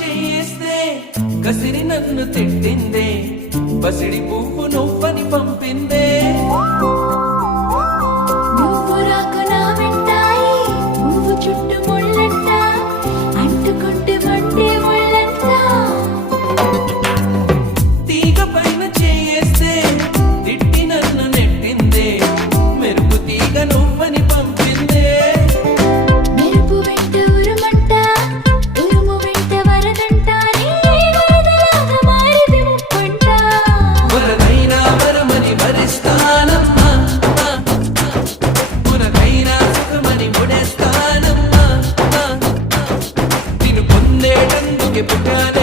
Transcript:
చేస్తే కసిరి నన్ను తిట్టిందే పసిడి పువ్వు నువ్వని పంపిందే నువ్వు రాక నా వెంటాయి పువ్వు చుట్టూ ముళ్ళంట అంటుకుంటే మండే ముళ్ళంట తీగ పైన చేస్తే తిట్టి నన్ను నెట్టిందే మెరుపు తీగ నువ్వని పంపిందే మెరుపు వెంట ఉరుమంట ఉరుము వెంట వరదంట వరదలాగా మారిది ముప్పంట వరదైనా వరమని వరిస్తానమ్మా పునకైనా సుఖమని ముడేస్తానమ్మా నిన్ను పొందేటందుకే పుట్టాను